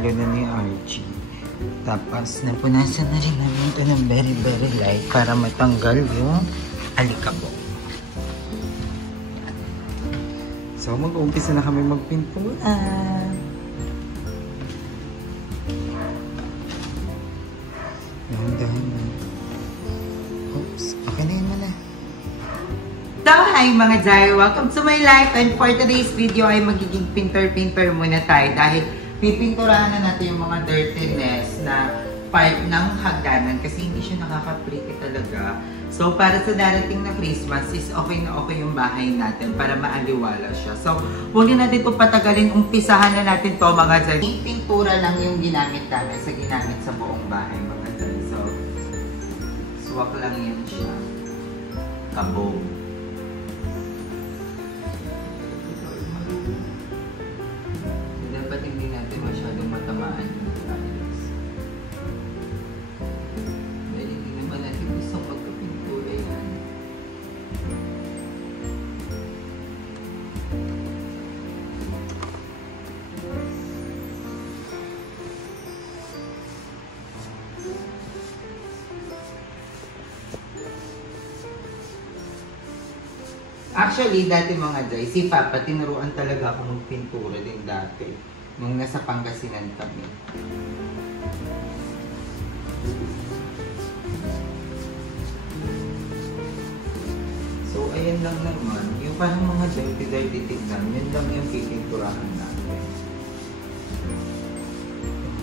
Halo na ni Archie. Tapos, napunasan na rin namin ito ng very, very light para matanggal yung alikabok. So, mag-uumpisa na kami magpintura. Dahan na. Oops, okay na yun mo na. So, hi mga Jai! Welcome to my life, and for today's video ay magiging pinter-pinter muna tayo dahil pipinturahan na natin yung mga dirtiness na part ng hagdanan kasi hindi siya nakaka-pretty talaga. So, para sa darating na Christmas is okay na okay yung bahay natin para maaliwala siya. So, huwag na natin ito patagalin. Umpisahan na natin to mga Jai. Pintura lang yung ginamit namin sa buong bahay mga Jai. So, swak lang yan siya. Kabog. Dapat hindi natin masyadong matamaan yung tiles. Dahil hindi naman natin gusto magkapintura yan. Actually, dati mga Jai, si Papa, tinuruan talaga ako magpintura din dati. Nung nasa Pangasinan kami. So, ayan lang naman. Yung parang mga dirty tignan, yun lang yung pipinturahan natin.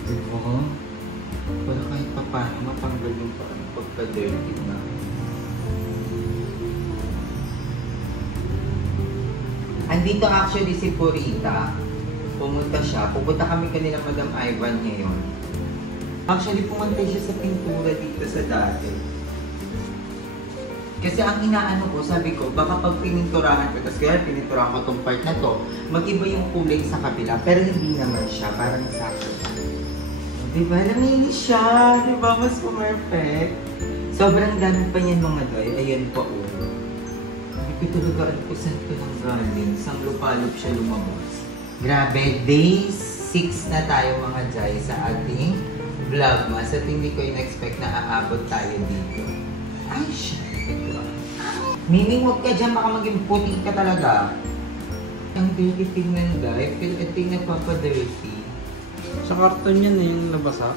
Diba? Para kahit pa paano matanggal yung parang pagka-dirty na. Andito actually si Purita. Pumunta siya. Pupunta kami kanila Madam Ivan ngayon. Actually, pumunta siya sa pintura dito sa dati. Kasi ang inaano ko, sabi ko, baka pag pininturahan ko, tapos kaya pininturahan ko itong part na to, mag-iba yung kulay sa kabila. Pero hindi naman siya. Parang sakto. Diba? Naminis siya. Diba? Mas perfect. Sobrang dami pa niyan mga Jai. Ayan pa oh. Hindi ko talaga alam kung saan ito nang galing. Sang lupalop siya lumabas. Grabe, day 6 na tayo mga Jai sa ating vlogmas at hindi ko in-expect na aabot tayo dito. Ay, shit. Meaning, huwag ka dyan, baka maging puti ka talaga. Ang dirty tingnan Jai. Feel ito yung nagpapadirty. Sa karton yan yung nabasa.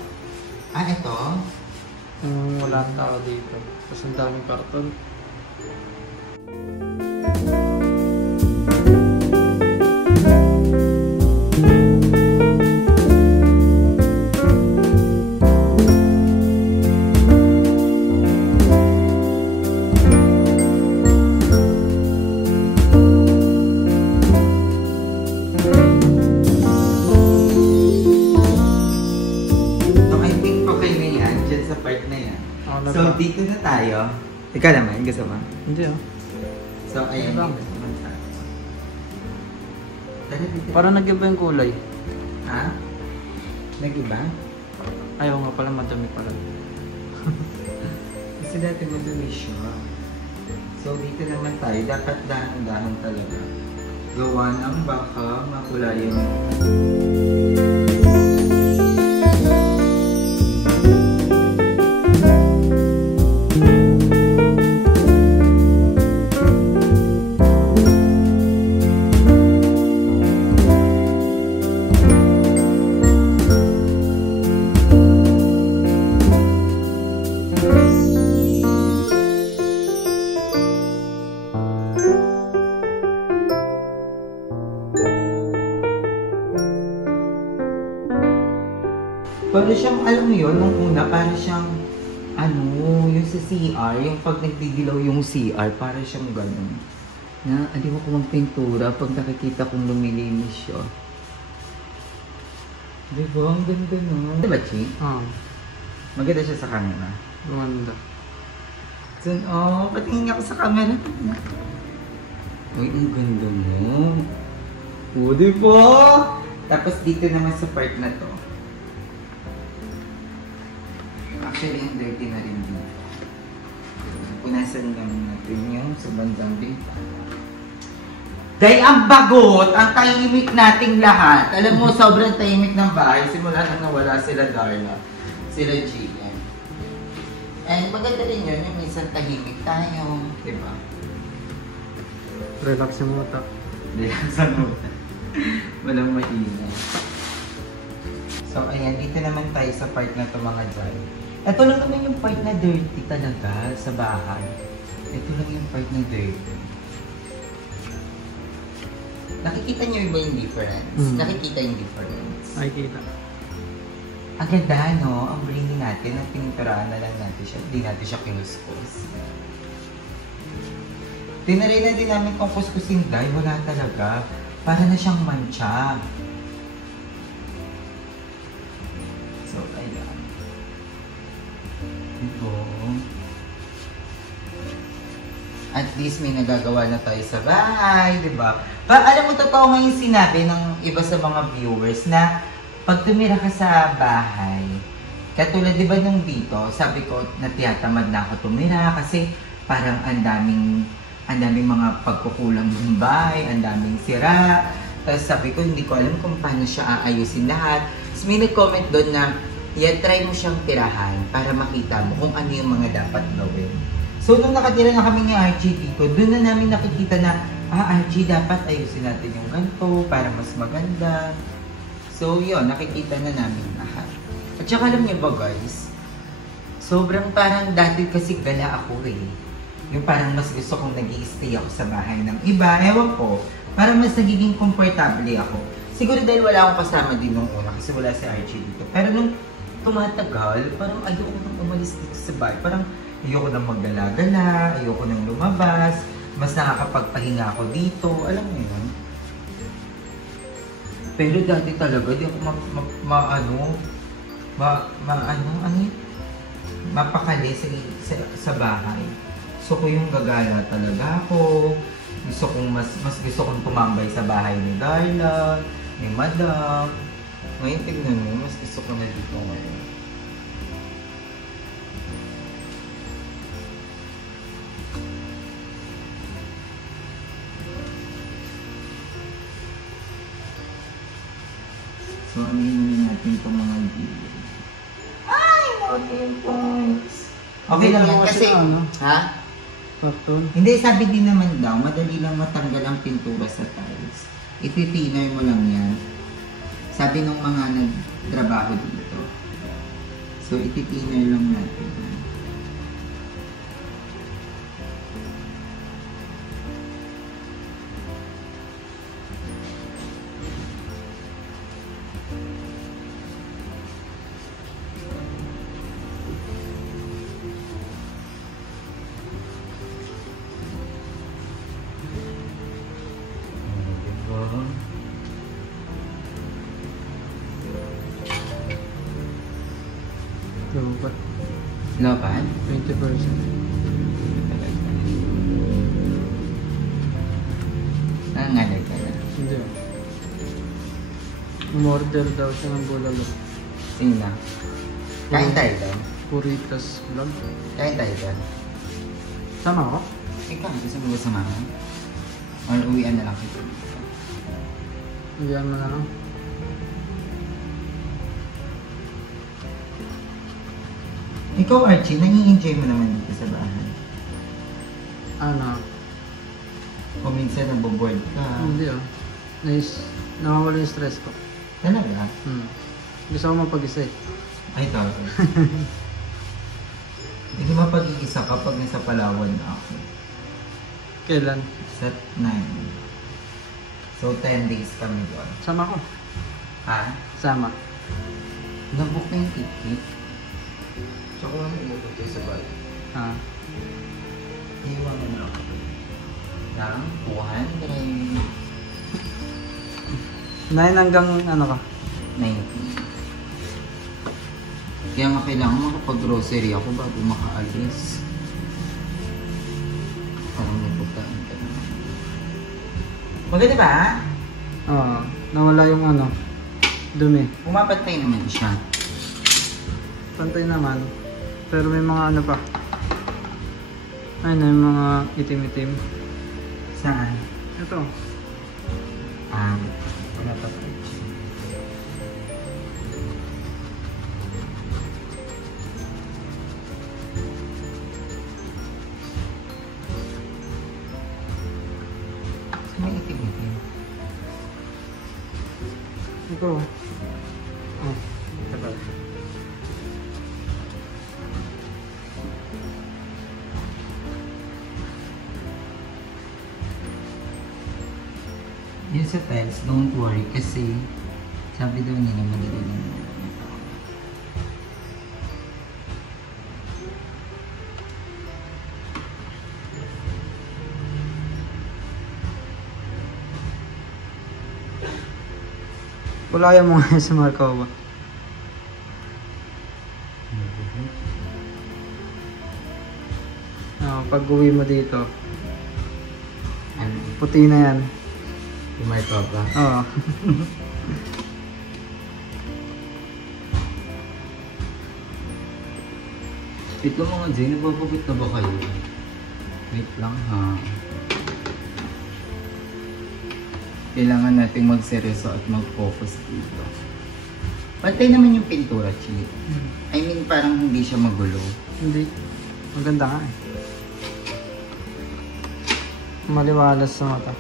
Ah, ito? Wala tao dito. Tapos ang daming karton. So, dito na tayo. Ikaw naman, gusto mo? Hindi oh. So, ayan lang. Parang nag-iba yung kulay. Ha? Nag-iba? Ayaw nga pala, madami pala. Kasi dati madumi siya. So, dito naman tayo. Dapat dahan-dahan talaga. Gawa ng baka makulay yung... Para siyang, alam mo yun, nung una, para siyang, yung sa CR, yung pag nagdidilaw yung CR, para siyang gano'n. Na, aliw ko ng pintura pag nakikita kong lumilinis siya. Diba? Ang ganda na. Diba, Chi? Maganda siya sa camera. Maganda. So, patingin ako sa camera. Uy, ang ganda mo. Diba? Tapos dito naman sa part na to. Actually, yung dirty na rin dito. Punasan lang natin yung sa bandang bintana. Dahil ang bagot, ang tahimik nating lahat. Alam mo, sobrang tahimik ng bahay. Simula nang nawala sila Darla. Sila GM. And maganda rin yun, yung minsan tahimik tayo. Diba? Relax yung mata. Relax ang mata. Walang maingay. So, ayan. Dito naman tayo sa part na ito mga dyan. Ito lang naman yung part na dirty talaga sa bahay. Ito lang yung part na dirty. Nakikita niyo ba yung difference? Nakikita yung difference? Ay, kita. Ang ganda, no? Ang brainy natin, ang pininturahan na lang natin siya. Hindi natin siya kinuskos. Tinari na din namin kung kuskusin dahil wala talaga. Para na siyang mancha. So, ayan. Ito. At least may nagagawa na tayo sa bahay, di ba? Alam mo, totoo nga yung sinabi ng iba sa mga viewers na pag tumira ka sa bahay, katulad di ba nung dito, sabi ko natiyatamad na ako tumira kasi parang ang daming mga pagkukulang ng bahay, ang daming sira. Tapos sabi ko, hindi ko alam kung paano siya aayusin lahat. Tapos may nag-comment doon na, try mo siyang tirahan para makita mo kung ano yung mga dapat gawin. So, nung nakatira na kami ni Archie dito, doon na namin nakikita na, Archie, dapat ayusin natin yung ganito para mas maganda. So, yun, nakikita na namin lahat. At saka alam niyo ba guys, sobrang parang dati kasi gala ako eh. Yung parang mas gusto kong nag-i-stay ako sa bahay ng iba, ewan ko, parang mas nagiging komportable ako. Siguro dahil wala akong kasama din nung una kasi wala si Archie dito. Pero nung tumatagal, parang ayoko nang umalis dito sa bahay. Parang ayoko nang maggala-gala, ayoko nang lumabas, mas nakakapagpahinga ako dito, alam mo yun. Pero dati talaga, di ako mapakali sa bahay. Gusto ko yung gagala talaga ako. Mas gusto kong tumambay sa bahay ni Darla, ni Madam. Ngayon tignan mo, mas gusto ko na dito ngayon. So, aminin natin itong mga video. Ay! Okay points! Okay lang yan kasi... Ha? Cartoon? Hindi, sabi din naman daw, madali lang matanggal ang pintura sa tiles. Ititiner mo lang yan. Sabi ng mga nagtrabaho dito. So, ititiner lang natin. Lobat. Lobat? 20%. Nangangalay ka na? Hindi. Umorder daw siya ng bulalo. Sino na? Kain tayo doon? Puritas vlog. Kain tayo doon? Sama ako? Ikaw, gusto mo ba samahan? Or uwian na lang kita? Uwian mo na lang. Ikaw, Archie, nang-i-enjoy mo naman dito sa bahay? Ano? O minsan naboboard ka? Hindi nakawala yung stress ko. Talaga? Gusto ko mapag-isa eh. Ay, tawag. Hindi mapag-iisa kapag nasa Palawan na ako. Kailan? Sa 9. So, 10 days kami doon. Sama ko. Ha? Sama. Nabook na yung ticket. Tsaka lang umubot kayo sa bahay. Ha? Iwan mo na ako. Nang 200. 9 hanggang ano ka? 19. Kaya nga kailangan makapag-grocery ako bago makaalis. Parang nabutaan ka naman. Maganda ba? Oo. Nawala yung dumi. Pumapantay naman siya. Pantay naman. Pero may mga ano pa. Ayun, may mga itim-itim. Saan? Ito. Wala pa po. May itim-itim. Ito. Oh, tagal. Yun sa tiles, don't worry kasi sabi daw nila madali lang. Kulayan mo nga sa Markova. Pag uwi mo dito, Ano? puti na yan. Yung may cobra? Oo. Ito mga Jay, nagpapagod na ba kayo? Wait lang ha. Kailangan natin magseryoso at mag-focus dito. Pantay naman yung pintura, Chi. I mean, parang hindi siya magulo. Hindi. Maganda nga eh. Maliwalas sa mata.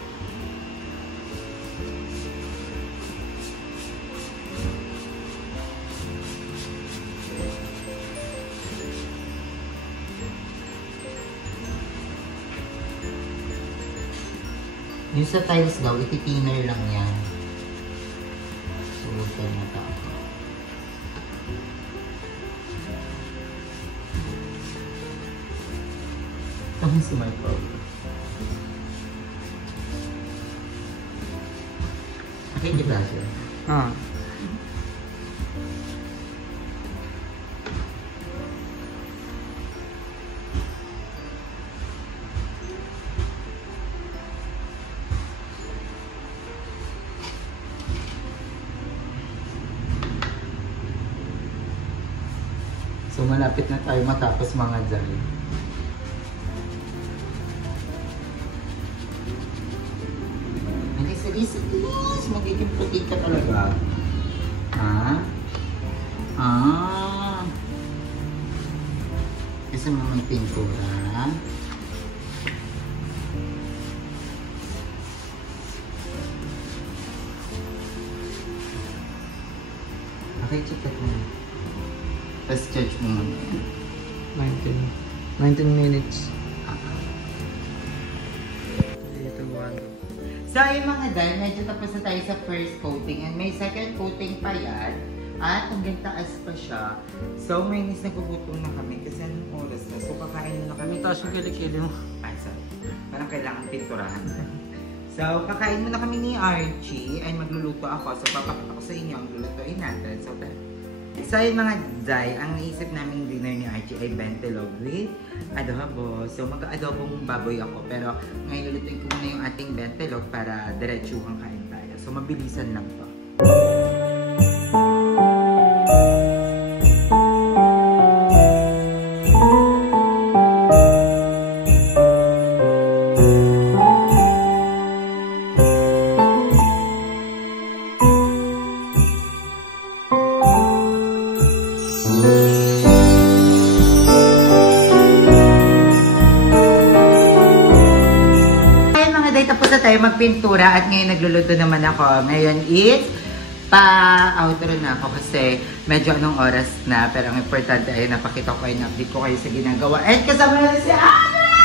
Yung sa tiles daw, iti-thinner lang yan. So, ito na tao. Ito si my problem. Nakikita siya. Ah. So, malapit na tayo matapos mga Jai. Alis. Magiging puti ka talaga. Ha? Kasi mga pintura. Okay, check mo. Tapos charge mo muna. 19 minutes. Dito, So yung mga dahil, medyo tapos na tayo sa first coating and may second coating pa yan. At hanggang taas pa siya. So minus nagugutom na kami kasi anong oras na. So kakain na kami. Taas yung kilikili mo. Ay, sorry. Parang kailangan pinturahan. So kakain muna kami ni Archie. Ay magluluto ako. So papakita ko sa inyo ang lulutuin natin. So yung mga Jai, ang naisip namin dinner ni Archie ay bentelog with adobo. So mag-adobong baboy ako. Pero ngayon lulutuin ko muna yung ating bentelog para diretsuhang kain tayo. So mabilisan lang to. Tayo magpintura at ngayon nagluluto naman ako. Ngayon is pa-outro na ako kasi medyo anong oras na, pero ang importante ay napakita ko kayo, na-update ko kayo sa ginagawa. And kasama na si Andrea!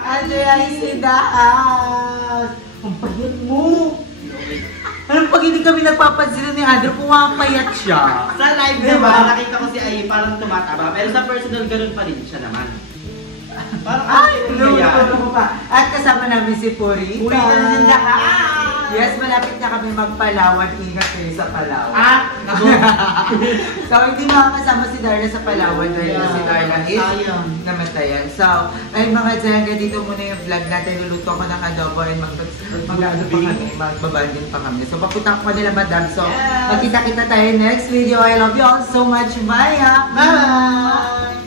Andrea is in the house! Ang payat mo! Anong pag hindi kami nagpapansin ni Andrea, pumapayat siya. Sa live diba, nakita ko si Ai parang tumataba, pero sa personal ganun pa rin siya naman. Parang ano pa. At kasama namin si Purita. Purita na din lahat. Yes, malapit na kami magpalawan. Ingat kayo sa Palawan. So, hindi makakasama si Darla sa Palawan dahil si Darla is namatayan. So, ay mga dyan, dito muna yung vlog natin. Luluto ko ng adobo and magbabanding pa kami. So, papunta ko nila madam. So, magkita-kita tayo next video. I love you all so much. Bye! Bye!